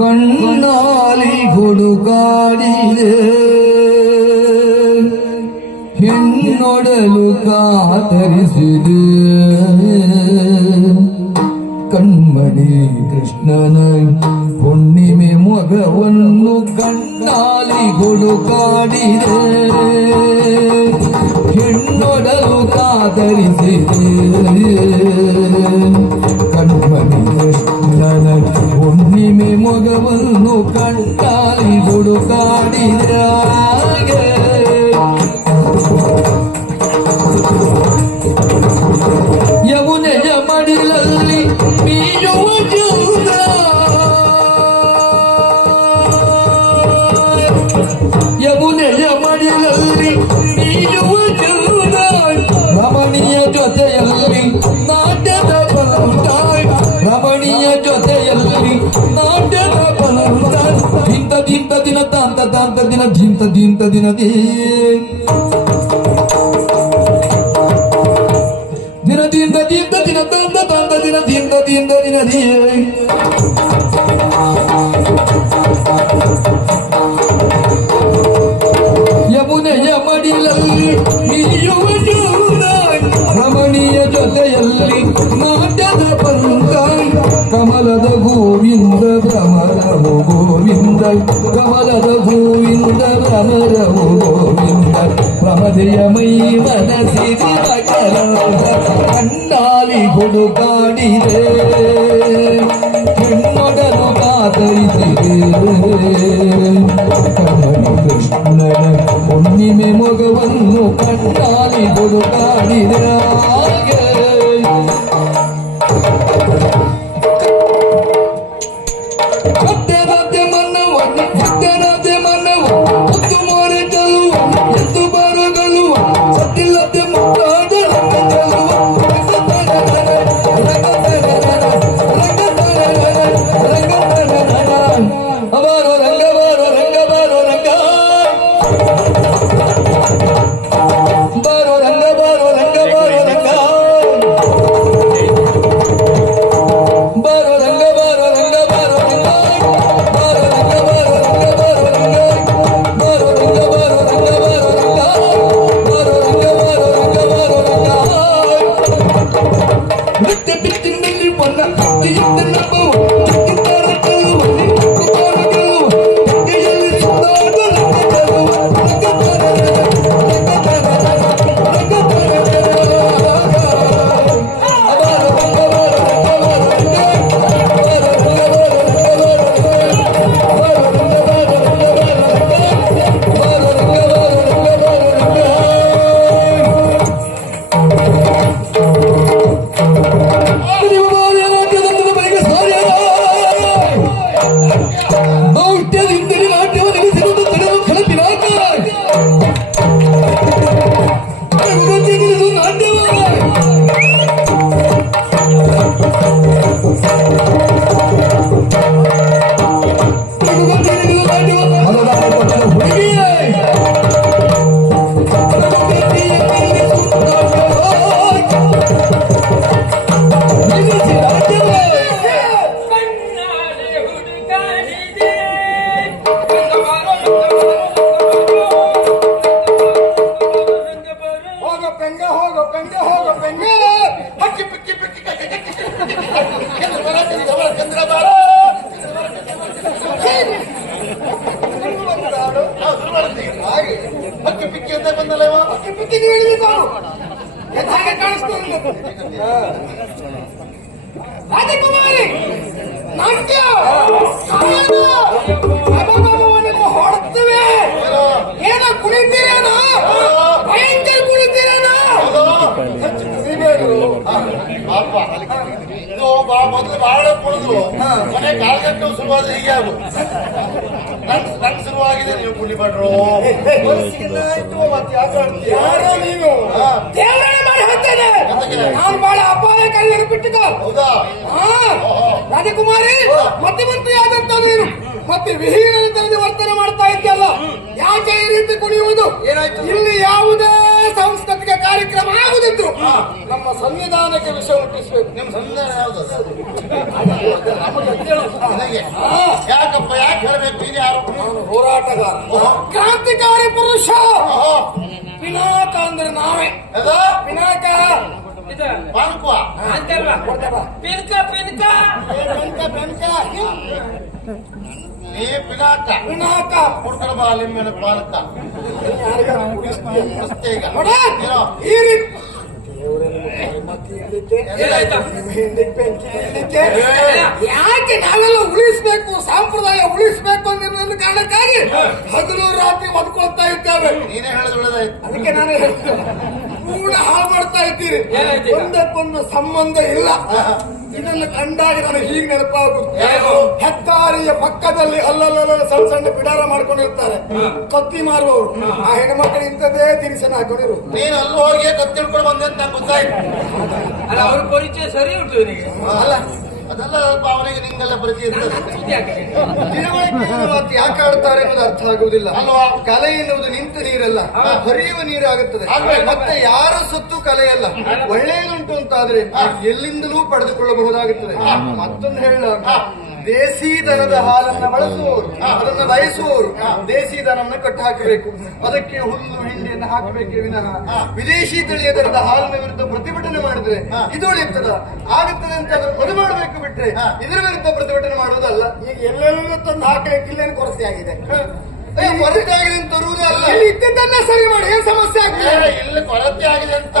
ಕಣ್ಣಾಲಿ ಹುಡುಕಾಡಿದೆ ಹೆಣ್ಣೊಡಲು ಕಾತರಿಸಿದೆ ಕಣ್ಮಣಿ ಕೃಷ್ಣನ ಹುಣ್ಣಿಮೆ ಮೊಗವನ್ನು ಕಣ್ಣಾಲಿ ಹುಡುಕಾಡಿದೆ ಹೆಣ್ಣೊಡಲು ಕಾತರಿಸಿದೆ ಕಣ್ಮಣಿ ಕೃಷ್ಣನ ಹುಣ್ಣಿಮೆ ಮೊಗವನ್ನು ಕಣ್ಣಾಲಿ ಹುಡುಕಾಡಿದೆ ಯಮುನೆಯ ಮಡಿಲಲ್ಲಿ ಮೀಯುವ ಜೂದ ಯಮುನೆಯ ಮಡಿಲಲ್ಲಿ ಮೀಯುವ ಜೂದ ರಮಣಿಯ ಜೊತೆಯಲ್ಲಿ ನಾಟ್ಯದ ಬಲುಂಟ ರಮಣಿಯ ಜೊತೆಯಲ್ಲಿ ನಾಟ್ಯದ ಬಲುಂಟ ದಿಂತ ದಿಂತ ದಿನ ತಾಂತ ತಾಂತ ದಿನ ದಿಂತ ದಿಂತ ದಿನದೇ ದಿನ ದಿಂದ ದಿಂದ ದಿನ ತಂದ ತಂದ ದಿನ ದಿಂದ ದಿಂದ ದಿನದೇ ಯಮುನೆಯ ಮಡಿಲಲ್ಲಿ ಮೀಯುವ ಜೂದ ರಮಣಿಯ ಜೊತೆಯಲ್ಲಿ ನಾಟ್ಯದ ಪಂಕ ಕಮಲದ ಗೋವಿಂದ ಭ್ರಮರವು ಗೋವಿಂದ ಕಮಲದ ಗೋವಿಂದ ಭ್ರಮರವು ಗೋವಿಂದ ಪ್ರಮದೆಯ ಮೈ ಮನಸಿರಿ ಮಕರ ಕಣ್ಣಾಲಿ ಹುಡುಕಾಡಿದೆ ಹೆಣ್ಣೊಡಲು ಕಾತರಿಸಿದೆ ಕಣ್ಣನು ಕೃಷ್ಣನ ಹುಣ್ಣಿಮೆ ಮೊಗವನ್ನು ಕಣ್ಣಾಲಿ ಹುಡುಕಾಡಿದೆ ಸತ್ಯರಾಜ್ಯ ಮನ್ನವನ್ನು ಸತ್ಯರಾಜ್ಯ ಮನ್ನವನ್ನು ಮುತ್ತು ಮೋರೆ ಚೆಲುವ ಎದ್ದು ಬರುಗಳು ಸತ್ತಿಲ್ಲದೆ ಮುತ್ತಾಡ ಬಾರೋ ರಂಗ ಬಾರೋ ರಂಗ ಬಾರೋ ರಂಗ ಬಾರೋ ರಂಗ ಬಾರೋ ರಂಗ ಬಾರೋ ರಂಗ ಬಾರೋ ರಂಗ ಬಾರೋ ರಂಗ ಬಾರೋ ರಂಗ ಬಾರೋ ರಂಗ ಬಾರೋ ರಂಗ ಬಾರೋ ರಂಗ ಬಾರೋ ರಂಗ ಬಾರೋ ರಂಗ ಬಾರೋ ರಂಗ ಬಾರೋ ರಂಗ ಬಾರೋ ರಂಗ ಬಾರೋ ರಂಗ ನಿತ್ಯ ಬಿತ್ತಿನಲ್ಲಿ ಬಣ್ಣ ಕತ್ತಿಯುತ್ತ ನಮ್ಮವು ಕಿತ್ತಾರ ಕಲ್ಲುವಲ್ಲಿ ಕಿತ್ತಾರ ಕಲ್ಲುವ ಕೈಯಲ್ಲಿ ಸುತ್ತಾದ ರಂಗ ಕಲ್ಲುವ ರಂಗ ಬಾರ ರಾಜಕುಮಾರಿ ನಾಟ್ಯ ಮನೆ ಕಾಲ್ಗಟ್ಟು ಶುರುವಾದ್ರೆ ಹೀಗೆ ಆಗುದು. ನನ್ ಶುರುವಾಗಿದೆ, ನೀವು ಪುಣ್ಯ ಪಡ್ರು. ಯಾರೋ ನೀನು ದೇವರನ್ನ ಮಾಡಿ ಹೋಗ್ತೇನೆ. ನಾನು ಬಹಳ ಅಪಾಯಕಾರಿ ನೆನಪಿಟ್ಟಿದ್ದು. ಹೌದಾ? ರಾಜಕುಮಾರಿ ಮಧ್ಯಮಂತ್ರಿ ಆದಂತ ನೀನು ಮತ್ತೆ ವಿಹೀನತೆಯಿಂದ ವರ್ತನೆ ಮಾಡ್ತಾ ಇದ್ದಲ್ಲ, ಯಾಕೆ ಈ ರೀತಿ ಕುಣಿಯುವುದು? ಇಲ್ಲಿ ಯಾವುದೇ ಸಾಂಸ್ಕೃತಿಕ ಕಾರ್ಯಕ್ರಮ ಆಗುದಿದ್ರು ನಮ್ಮ ಸಂವಿಧಾನಕ್ಕೆ ವಿಷಯ ಹುಟ್ಟಿಸ್ಬೇಕು. ನಿಮ್ ಸಂವಿಧಾನ ಯಾವ್ದು? ನನಗೆ ಯಾಕಪ್ಪ, ಯಾಕೆ ಹೇಳ್ಬೇಕು? ನೀನು ಯಾರು? ನಾನು ಹೋರಾಟಗಾರ, ಕ್ರಾಂತಿಕಾರಿ ಪುರುಷ. ಪಿನಾಕ ಅಂದ್ರೆ ನಾವೇ. ಪಿನಾಕ ಪಾನ್ಕುವ ನೀ ಪಿನಾಕ ಪಿನಾಕ ಕೊಡ್ಕಡ ಬಾ ಲಿಂಬೆನ ಪಾನಕ ಈಗ ಈ ರೀತಿ ಯಾಕೆ ನಾವೆಲ್ಲ ಉಳಿಸ್ಬೇಕು, ಸಂಪ್ರದಾಯ ಉಳಿಸ್ಬೇಕು ಅನ್ನೋ ಕಾರಣಕ್ಕಾಗಿ ಹಗಲು ರಾತ್ರಿ ಬದುಕೊಳ್ತಾ ಇದ್ದೇವೆ. ನೀನೇ ಹೇಳಿದ ಒಳ್ಳೆದಾಯ್ತು. ಅದಕ್ಕೆ ನಾನು ಕೂಡ ಹಾಳು ಮಾಡ್ತಾ ಇದ್ದೀರಿ. ಒಂದಕ್ಕೊಂದು ಸಂಬಂಧ ಇಲ್ಲ. ಇದನ್ನು ಕಂಡಾಗ ನನಗೆ ಹೀಗೆ ನೆನಪಾಗುದು, ಹೆದ್ದಾರಿಯ ಪಕ್ಕದಲ್ಲಿ ಅಲ್ಲಲ್ಲ ಸಣ್ಣ ಸಣ್ಣ ಬಿಡಾರ ಮಾಡ್ಕೊಂಡಿರ್ತಾರೆ, ಕತ್ತಿ ಮಾರುವವರು. ಆ ಹೆಣ್ಮಕ್ಳು ಇಂಥದ್ದೇ ತಿನಿಸನ್ನು ಹಾಕೊಂಡಿರು. ನೀನು ಅಲ್ಲಿ ಹೋಗಿ ಕತ್ತಿಡ್ಕೊಂಡು ಬಂದೆ ಅಂತ ನಂಗೆ ಗೊತ್ತಾಯ್ತು. ಅಲ್ಲ, ಅವ್ರ ಪರಿಚಯ ಸರಿ ಉಂಟು ಇವನಿಗೆ. ಅಲ್ಲ ಅದೆಲ್ಲ ಸ್ವಲ್ಪ ಅವನಿಗೆ ನಿಂಗೆಲ್ಲ ಪರಿಚಯ ಇರ್ತದೆ. ತಿಳುವಳಿಕೆ ಯಾಕೆ ಆಡ್ತಾರೆ ಅನ್ನೋದು ಅರ್ಥ ಆಗುವುದಿಲ್ಲ ಅಲ್ವಾ? ಕಲೆ ಎನ್ನುವುದು ನಿಂತ ನೀರಲ್ಲ, ಹರಿಯುವ ನೀರಾಗುತ್ತದೆ. ಮತ್ತೆ ಯಾರ ಸೊತ್ತು ಕಲೆಯಲ್ಲ. ಒಳ್ಳೆಯದುಂಟು ಅಂತಾದ್ರೆ ಎಲ್ಲಿಂದಲೂ ಪಡೆದುಕೊಳ್ಳಬಹುದಾಗುತ್ತದೆ. ಮತ್ತೊಂದು ಹೇಳ, ದೇಸಿ ದನದ ಹಾಲನ್ನ ಬಳಸುವವರು, ಅದನ್ನು ಬಯಸುವವರು ದೇಸಿ ದನವನ್ನು ಕಟ್ಟು ಹಾಕಬೇಕು. ಅದಕ್ಕೆ ಹುಲ್ಲು ಹಿಂಡಿಯನ್ನು ಹಾಕಬೇಕೇ ವಿನಃ ವಿದೇಶಿ ತಳಿಯ ದನದ ಹಾಲಿನ ವಿರುದ್ಧ ಪ್ರತಿಭಟನೆ ಮಾಡಿದ್ರೆ ಇದು ಉಳಿಯುತ್ತದ ಆಗುತ್ತದೆ ಅಂತ ಅದು ಮಾಡಬೇಕು. ಬಿಟ್ರೆ ಇದರ ವಿರುದ್ಧ ಪ್ರತಿಭಟನೆ ಮಾಡುವುದಲ್ಲ. ಈಗ ಎಲ್ಲೆಲ್ಲೂ ತಂದು ಹಾಕಲಿಕ್ಕೆ ಇಲ್ಲೇನು ಕೊರತೆ ಆಗಿದೆ. ಕೊರತೆ ಆಗಿದೆ ಅಂತ ತರುವುದೇ ಅಲ್ಲ, ಇದ್ದದ್ದನ್ನ ಸರಿ ಮಾಡಿ. ಏನ್ ಸಮಸ್ಯೆ ಆಗ್ತದೆ? ಇಲ್ಲಿ ಕೊರತೆ ಆಗಿದೆ ಅಂತ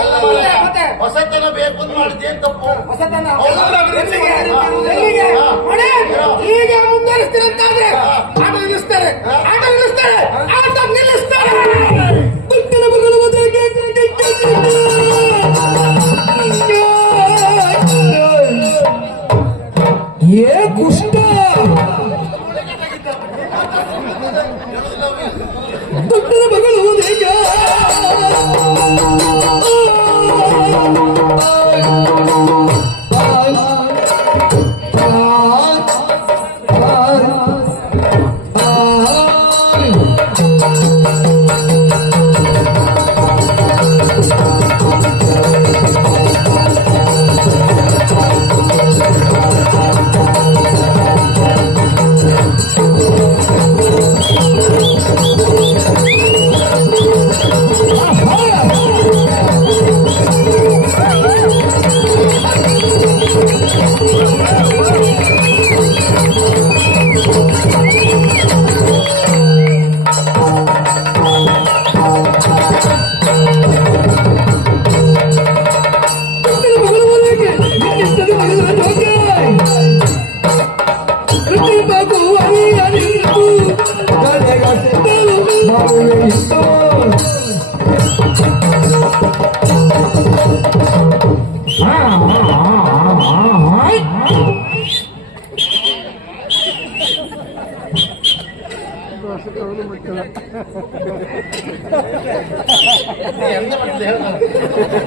ಹೊಸತನ ಬೇಕು ಅಂತ ಮಾಡಿದ್ದೇನ್ ತಪ್ಪು? ಹೊಸತನ ಈಗ ಮುಂದುವರಿಸ್ತೀರಂತಾದ್ರೆ ಆಟ ನಿಲ್ಲಿಸ್ತಾರೆ, ಆಟ ನಿಲ್ಲಿಸ್ತಾರೆ, ಆಟ ನಿಲ್ಲಿಸ್ತಾರೆ. ಏ ಕುಷ್ಟ ದೊಡ್ಡದ ಮಗಳು ಹೇಗ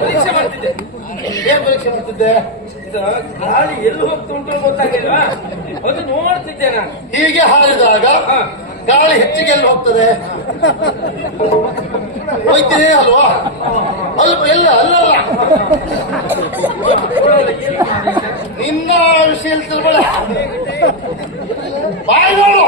ಪರೀಕ್ಷೆ ಮಾಡ್ತಿದ್ದೆ. ಏನ್ ಪರೀಕ್ಷೆ ಮಾಡ್ತಿದ್ದೆ? ಗಾಳಿ ಎಲ್ಲಿ ಹೋಗ್ತಾ ಉಂಟು ಗೊತ್ತಾಗಿಲ್ವಾ? ಅದು ನೋಡ್ತಿದ್ದೆ ನಾನು. ಹೀಗೆ ಹಾರಿದಾಗ ಗಾಳಿ ಹೆಚ್ಚಿಗೆ ಎಲ್ಲಿ ಹೋಗ್ತದೆ? ಹೋಯ್ತೀನಿ ಅಲ್ವಾ? ಅಲ್ಪ ಎಲ್ಲ ಅಲ್ಲಲ್ಲ, ನಿನ್ನ ವಿಷಯ ತಿಳ್ಬೇಡ. ಬಾಯ್ ನೋಡು,